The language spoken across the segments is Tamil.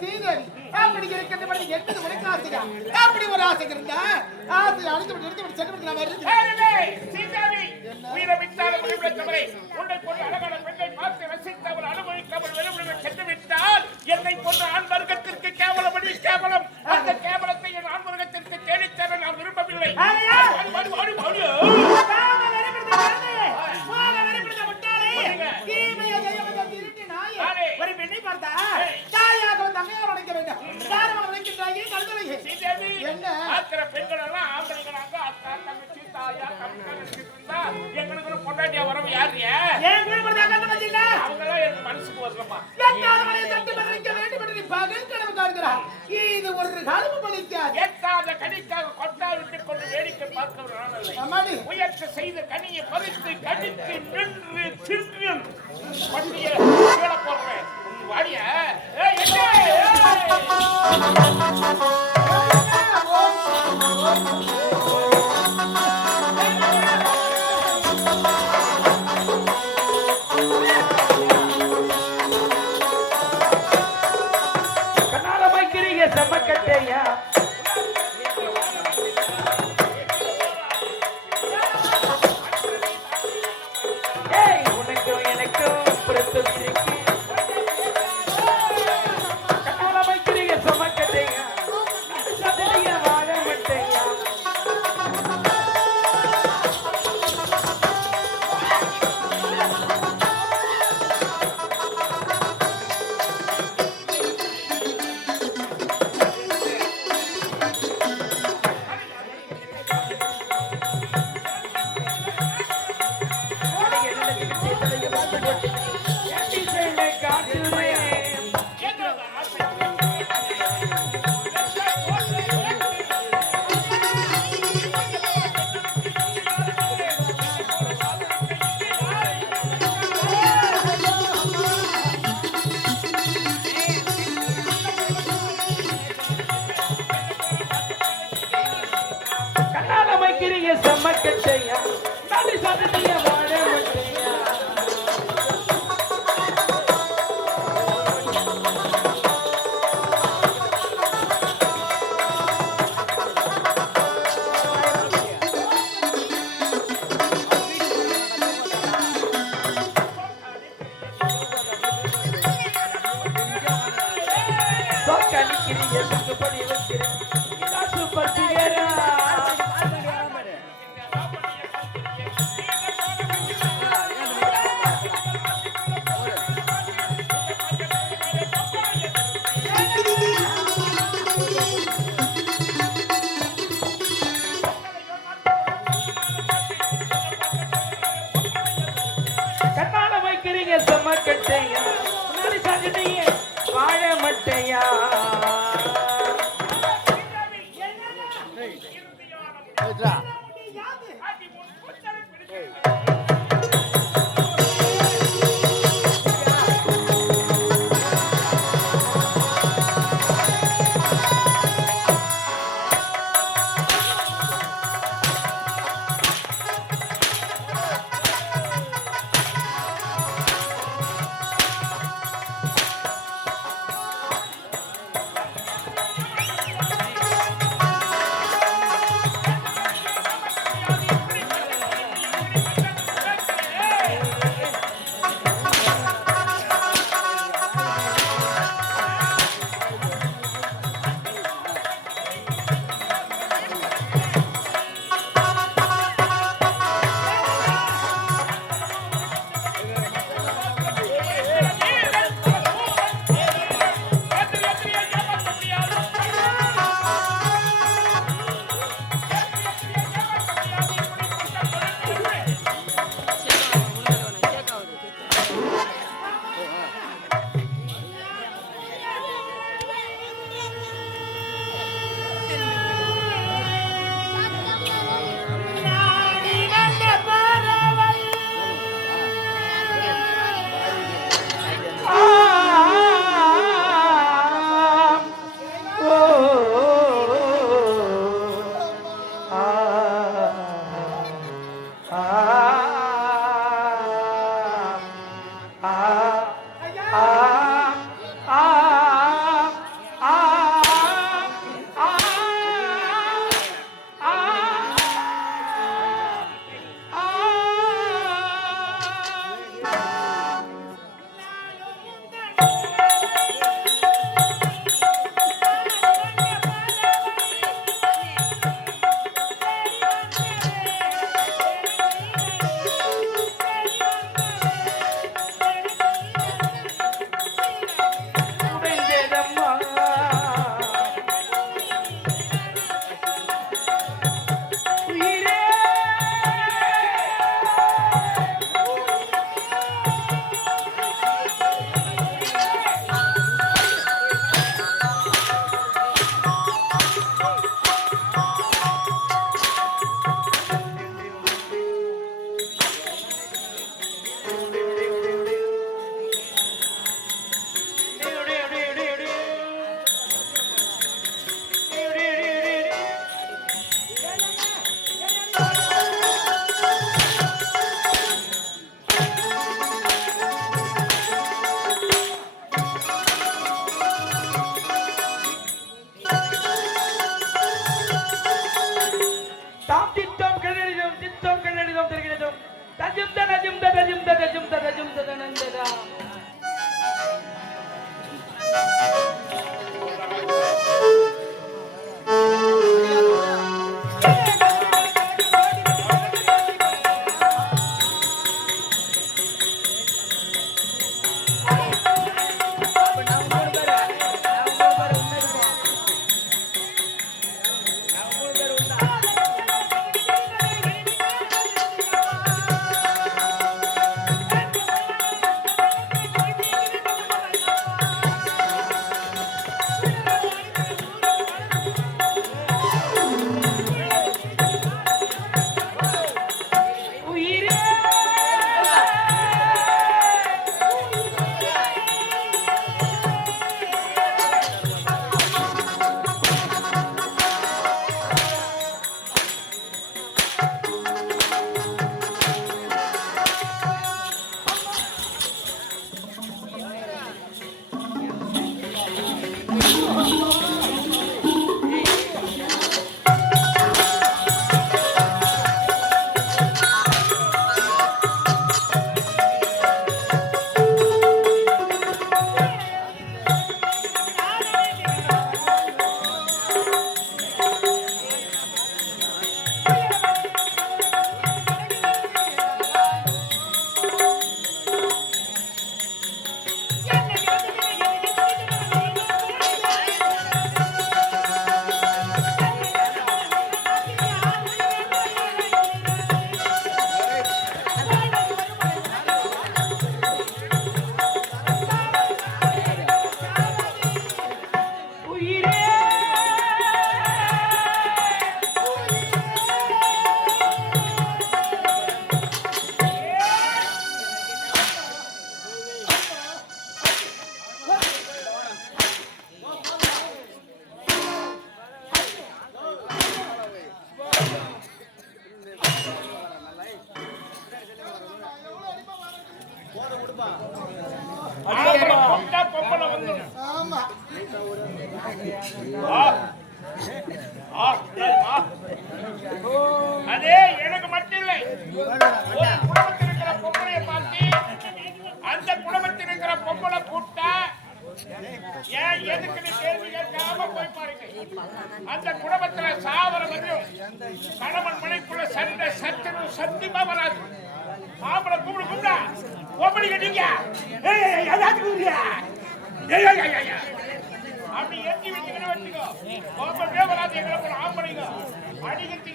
ஸ்ரீதேவி அப்படி இருக்கின்றபடி எட்டு உனக்கு ஆசையா? அப்படி ஒரு ஆசை இருந்தா? ஆசை அழைத்து விட்டு சென்று விட்டு நான் உயிரை விட்டாலும் உயிரிழந்தவரை, உன்னை போன்ற அழகான பெண்ணை பார்த்து ரசித்தவள் சென்று விட்டால், என்னை போன்ற ஆண் வர்க்கத்திற்கு கேவலம் கேவலம். அந்த கேவலத்தை என் ஆண் வர்க்கத்திற்கு தேடித் தர நான் விரும்பவில்லை. ஐயா! வாடி, வாடி, வாடி, வாடி. காம வெறிபிடித்த மருது, மோக வெறிபிடித்த முட்டாளே, போடுங்க. தீமையை செய்ய வந்த திருட்டு நாயே. நானே. ஒரு பெண்ணை பார்த்தா ஏய். தாயாகவும் தங்கையாக உடைக்க வேண்டும் தாராளமாக உடைக்கின்றாயே கழுதலையே சீதாவி, என்ன? பார்க்கிற பெண்கள் எல்லாம் ஆம்பளைங்களாங்க, அக்கா, தங்கச்சி, தாயா, தம்பின்னு நினைச்சிட்டு இருந்தா, எங்களுக்கு பொண்டாட்டியா வரவன் யாருயா? ஏன் குடும்பத்தை கண்டு வந்தீங்க அவங்கெல்லாம் எனக்கு மனசுக்கு வரலம்மா. எட்டாதவனை தட்டி மறைக்க வேண்டும் என்று பகல் கனவு காண்கிறாய். இது ஒரு பலிக்காது கனிக்காக கொண்டு வேடிக்கை முயற்சி செய்த கனியை பறித்து கடித்து நின்று தின்று பட்டிய கீழே போடுறேன். வாடிய? ஏன் எதுக்குன்னு கேள்வி கேட்காம போய் பாருங்க அந்த குடும்பத்துல சாவர வரையும் கணவன் மனைக்குள்ள சண்டை சச்சரவு சத்தியமா வராது ஆம்பளை கூப்பிடு கூப்பிடா ஏய், ஏய். அப்படி எட்டி வச்சுக்கிட்டு வச்சுக்கோ. கோபமே வராது எங்களை ஆம்பளைங்க. அடிக்கிறதுக்கு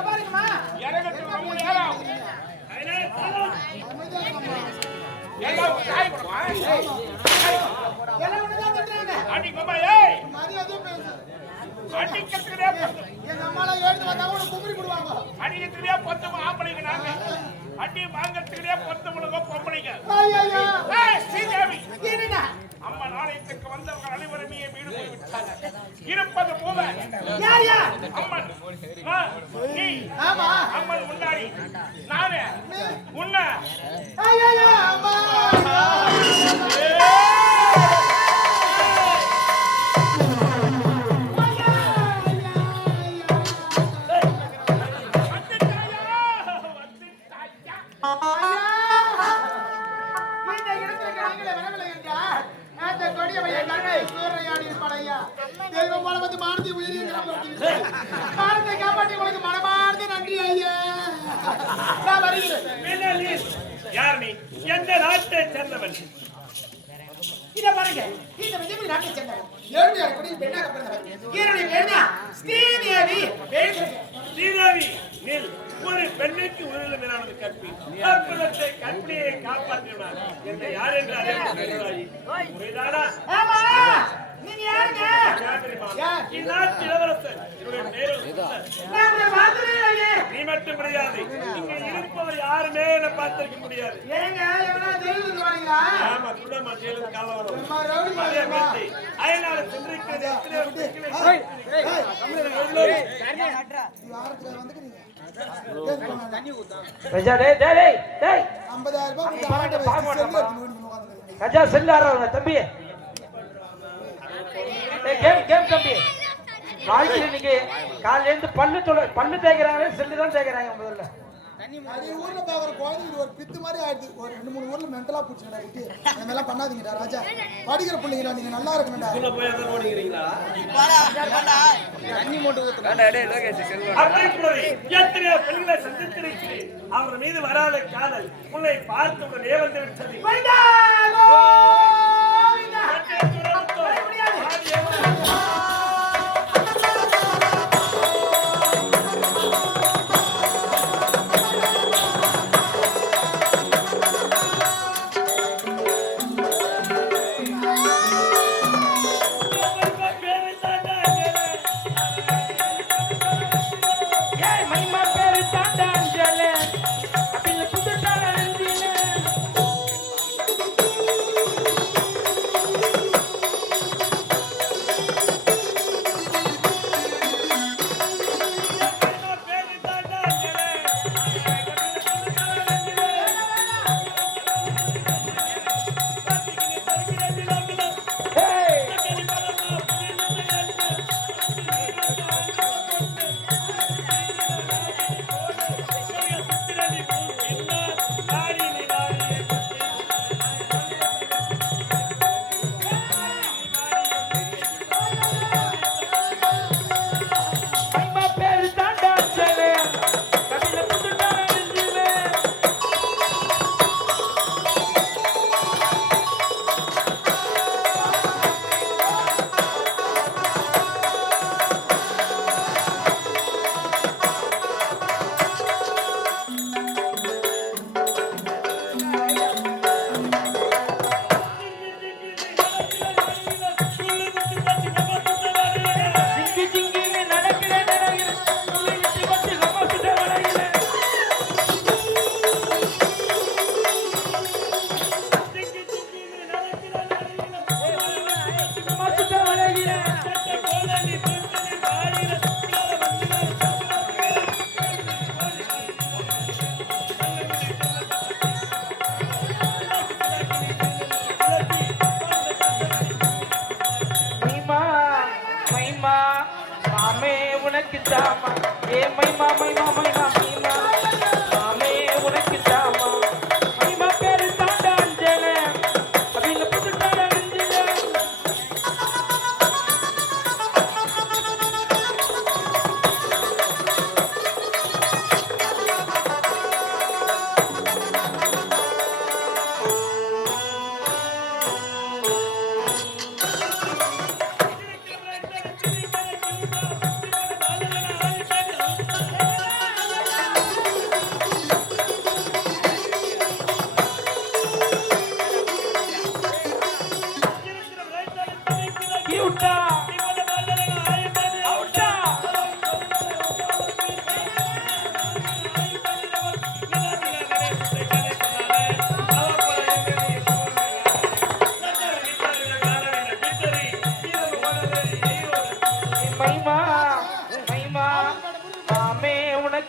பாருங்கம்மா. இறங்கத்துக்கு ரொம்ப நேரம் எல்லாம் அடி கொம்பா, ஏய், அடி பொம்பளைங்க. ஸ்ரீதேவி, அம்மா நாளையத்துக்கு வந்தவங்க அனைவருமே வீடு இருப்பது மூவ. அம்மன், நீ, ஆமா. அம்மன் முன்னாடி நானு உன்ன யார் நீ? எந்த நாட்டை சேர்ந்தவன்? இத பாருங்க. இந்த விஜயபுரி நாட்டை சேர்ந்தவர் ஏழுமையார் குடியில் பெண்ணாக பிறந்தவர் என்னுடைய பெண்ணா? ஸ்ரீதேவி. பேசுகிறேன் ஸ்ரீதேவி நில் ஒரு பெண்ணுக்கு உயிரிழந்த மேலானது கற்பி. அற்புதத்தை கற்பியை காப்பாற்றினார். என்னை யார் என்று அறிய புரியுதானா ஆமா நீங்க யாருங்க யார் இந்நாட்டு இளவரசர் என்னுடைய நீ மட்டும் கிடையாது இங்க இருப்பவர் யாருமே என்ன பார்த்திருக்க முடியாது ஏங்க எவனா ஜெயிலுக்கு வரீங்களா ஆமா சுடமா ஜெயிலுக்கு வரும் சென்றிருக்கிறது ஐம்பதாயிரம் ரூபாய் பாருங்க, ஆட்டோ பாருங்க, வச்சு செல்லு பாருங்க. எடுத்துன்னு ஓடி உட்கார்ந்துருக்கீங்க. ரஜா செல்லு ஆடுறவங்க தம்பி ஏய் கேம் கேம் தம்பி. வாழ்க்கையில் இன்னைக்கு காலையில இருந்து பல்லு தொலை பல்லு தேய்க்கிறாங்களே செல்லு தான் தேய்க்கிறாங்க முதல்ல. நிறைய ஊர்ல பாக்குற குழந்தைங்க ஒரு பித்து மாதிரி ஆயிடுது. ஒரு ரெண்டு மூணு ஊர்ல மென்டலா பிடிச்சிங்கடா குட்டி. அந்த மாதிரிலாம் பண்ணாதீங்கடா ராஜா. படிக்கிற பிள்ளைங்கடா நீங்க நல்லா இருக்கணும்டா. அப்படி புலவி, எத்தனையோ பெண்களை சந்தித்திருக்கிறேன். அவர் மீது வராத காதல் உன்னை வந்து விட்டது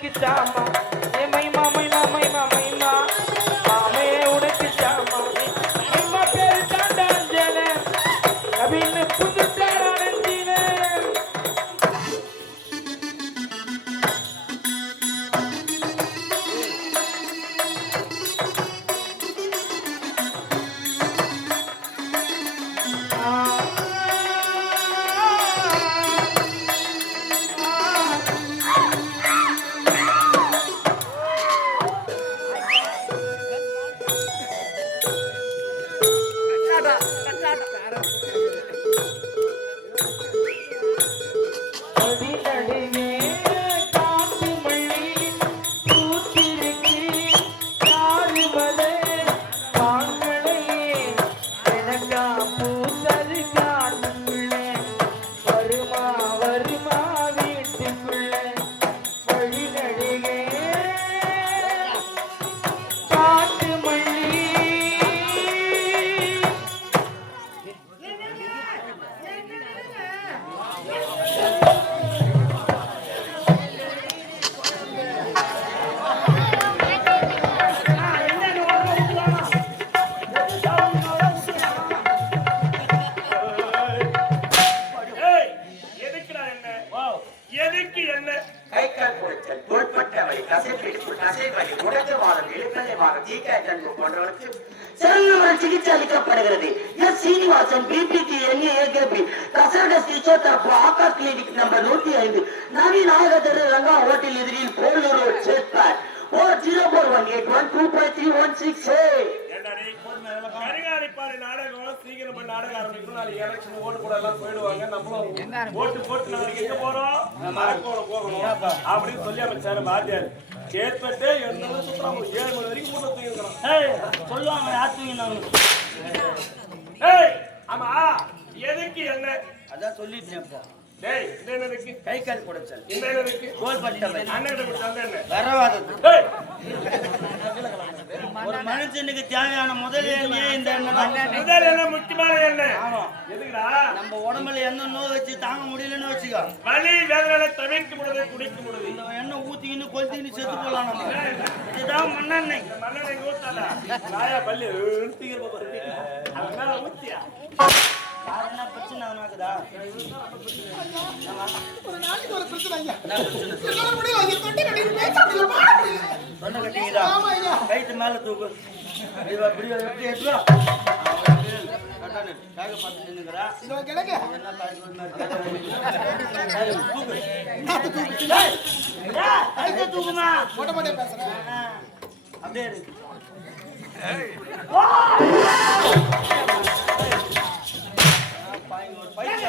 que dá, mano. நாளைக்கு எலெக்ஷன் ஓட்டு போட எல்லாம் போயிடுவாங்க. நம்மளும் ஓட்டு போட்டு நாளைக்கு எங்க போறோம்? மரக்கோணம் போகணும். அப்படின்னு சொல்லி அமைச்சாரு வாத்தியார் கேட்பட்டே என்ன சுத்தம் ஏழு மணி வரைக்கும் ஊர்ல தூங்கிருக்கிறோம் ஏய் சொல்லுவாங்க யார் தூங்கினாங்க ஏய் ஆமா எதுக்கு என்ன? அதான் சொல்லிட்டேன் இப்போ டேய் இந்த என்ன இருக்கு கை கால் குடைச்சல் இந்த என்ன இருக்கு கோல் பட்டவை அண்ணன் கிட்ட கொடுத்தா என்ன? வரவாதது ஏய் ஒரு மனுஷனுக்கு தேவையான முதல் எண்ணெயே இந்த எண்ணெய். முதல் முக்கியமான எதுக்குடா? நம்ம உடம்புல என்ன நோய் வச்சு தாங்க முடியலன்னு வச்சுக்கோ. வலி வேதனை தவிர்க்க முடியாது குடிக்க முடியாது இந்த எண்ணெய் ஊத்திக்கின்னு கொளுத்திக்கின்னு செத்து போலாம் நம்ம. இதுதான் மண்ணெண்ணெய். மண்ணெண்ணெய் ஊத்தாதா? நாயா பல்லு. மேல ஊத்தியா? என்ன பிரச்சனை ஆகுதா? ஒரு நாளைக்கு ஒரு பிரச்சனை ஐயா என்னால முடியல ஐயா தொண்டை கட்டிட்டு பேச முடியல பாட முடியல தொண்டை கட்டிக்கிறா? ஆமா ஐயா கைத்து மேல தூக்கு. இப்படி வா, இப்படி எப்படி எடுத்துவா கட்டானு காக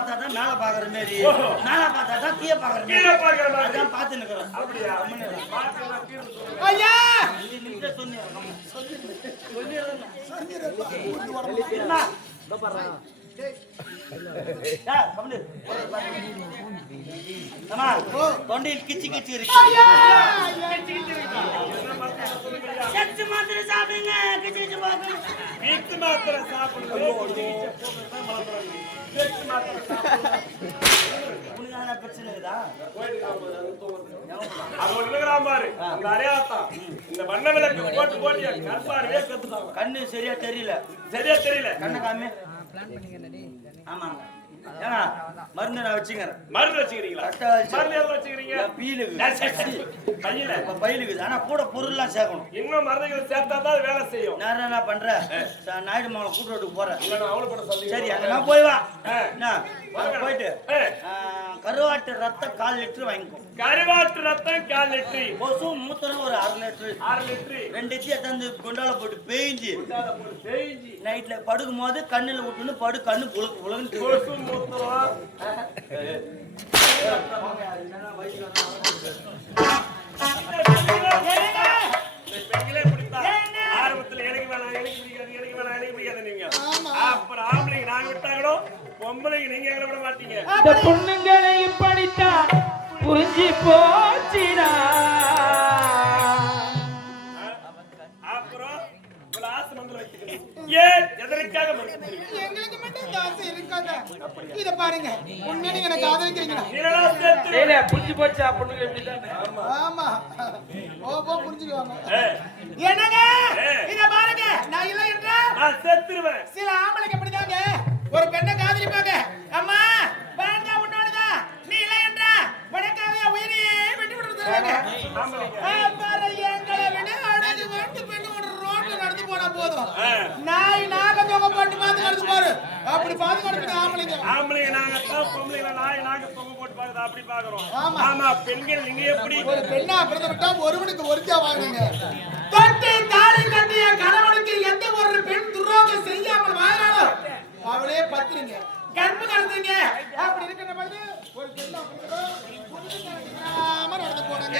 பார்த்தா தான் மேல பாக்குற மாதிரி மேல பார்த்தா தான் கீழே பாக்குற கீழே. அதான் பார்த்து நிக்கிறேன் அப்படியா. ஐயா சொன்னீங்க. சொல்லிடுறேன். தொண்டையில் கிச்சு கிச்சு இருக்கு மாத்திரை சாப்பிடுங்க. கிச்சு கிச்சு மாத்திரை சாப்பிடுறது கண்ணு சரியா தெரியல. சரியா தெரியல. கண்ணு காமி. ஆமாங்க. மருந்து நான் வச்சுக்கிறேன். மருந்து வச்சுக்கிறீங்களா. மருந்து எதுல வச்சுக்கிறீங்க? பீலுக்கு பயிலுக்கு. ஆனா கூட பொருள்லாம் சேர்க்கணும். இன்னும் மருந்துகளை சேர்த்தா தான் வேலை செய்யும். நேரம் என்ன பண்ற ச- நாயுடு மாவளம் கூட்டுறதுக்கு போறேன். இல்ல நான் அவளை பண்ண சரி அங்க நான் போய் வா. போயிட்டு. கருவாட்டு ரத்தம் கால் லிட்டர் வாங்கிக்கோ. கருவாட்டு ரத்தம் கால் லிட்டரி. கொசு மூத்திரம் ஒரு அரை லிட்டர். ஆறு லிட்டரி. ரெண்டு இட்லி தந்து குண்டால போட்டு பேய்ஞ்சி. தேய்ஞ்சி நைட்ல படுக்கும் போது கண்ணுல விட்டுன்னு படு கண்ணு புழுக்கு புழுன்னு கொசு மூத்திரம் மட்டும் இந்த ஆசை இருக்காங்க இத பாருங்க. உண்மையா நீங்க எனக்கு ஆதரிக்கிறீங்களா புரிஞ்சு போச்சா ஆமா. புரிஞ்சுக்குவாங்க. என்னங்க. இத பாருங்க. நான் இல்ல என்றா நான் செத்துருவேன். சில ஆம்பளைங்க அப்படிதாங்க ஒரு பெண்ணை காதலிப்பாங்க அம்மா வேண்டா உன்னோடதான் நீ இல்ல என்றா உனக்காக உயிரையே விட்டு விடுறதுங்க பாரு எங்களை விட அழகு வேண்டு பெண்ணு ஒரு ரோட்ல நடந்து போனா போதும். நாய் நாகத்தோக போட்டு பார்த்து நடந்து பாரு. அப்படி பார்த்து நடக்குது ஆம்பளைங்க. ஆம்பளைங்க நாங்க தான், பொம்பளைங்க நாய் நாங்க தொங்க போட்டு பாக்குறது அப்படி பாக்குறோம். ஆமா. பெண்கள் நீங்க எப்படி? ஒரு பெண்ணா பிறந்து விட்டா ஒருவனுக்கு ஒருத்தியா வாங்குங்க தொட்டு தாலி கட்டிய கணவனுக்கு எந்த ஒரு பெண் துரோகம் செய்யாமல் வாழ்றாளோ அவளே பத்துறீங்க கற்பு நடத்துங்க. அப்படி இருக்கிற பொழுது நடந்து போனாங்க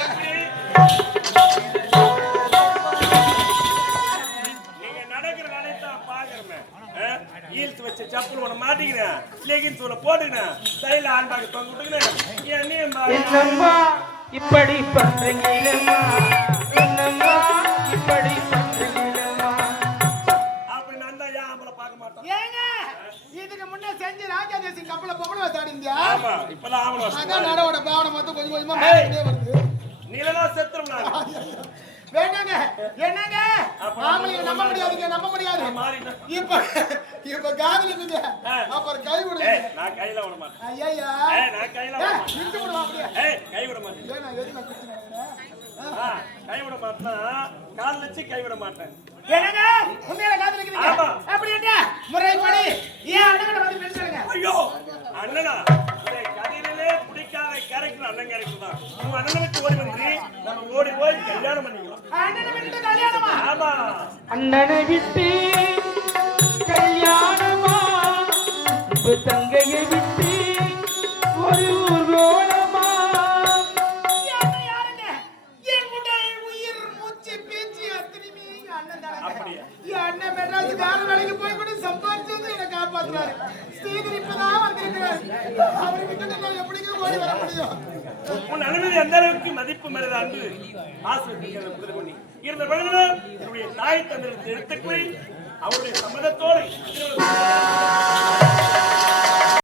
நடக்கிற வச்ச செப்பல் ஒண்ணு மாட்டிக்கிறேன் லெகின்ஸ் ஒண்ணு போட்டுக்கிறேன் சைடுல ஹேண்ட்பேக் தொங்க விட்டுக்கிறேன் இப்படி பண்றீங்க முன்ன செஞ்ச ராஜா தேசிங் கப்பல பொம்பளை வச்சாடி இருந்தியா ஆமா இப்பதான் ஆவணம் அதான் நடவோட பாவனை மொத்தம் கொஞ்சம் கொஞ்சமா மாறிக்கிட்டே வருது. நீலதான் செத்துரும் நான். வேண்டாங்க என்னங்க? ஆம்பளைங்க நம்ப முடியாதுங்க நம்ப முடியாது. இப்ப. அப்புறம் கை விடுங்க நான் கையில விட மாட்டேன். ஐயா ஏய் நான் கையில விட மாட்டேன். நிறுத்தி விடுவா அப்படியே ஏய் கை விட மாட்டேன். ஏன் நான் எதுக்கு நான் குத்துறேன்? ஆ, கை விட மாட்டேன்? கால் வச்சு கை விட மாட்டேன். என்னங்க? உண்மையில காதலிக்கிறீங்க ஆமா. அப்படி என்ன? முறைப்படி. ஏன் அண்ணன் வந்து பேசுறீங்க? ஐயோ அண்ணனா டேய், கதையிலே பிடிக்காத கேரக்டர் அண்ணன் கேரக்டர் தான். உங்க அண்ணனை விட்டு ஓடி வந்து நம்ம ஓடி போய் கல்யாணம் பண்ணிக்கலாம் அண்ணனை விட்டு கல்யாணமா? ஆமா. அண்ணனை விட்டு கல்யாணமா? இப்ப உன் அனுமதி எந்த அளவுக்கு மதிப்பு மரியாதை அன்பு ஆசிரியர் பண்ணி இருந்த பொழுதிலும் என்னுடைய தாய் தந்திரத்தை எடுத்துக் அவருடைய சம்மதத்தோடு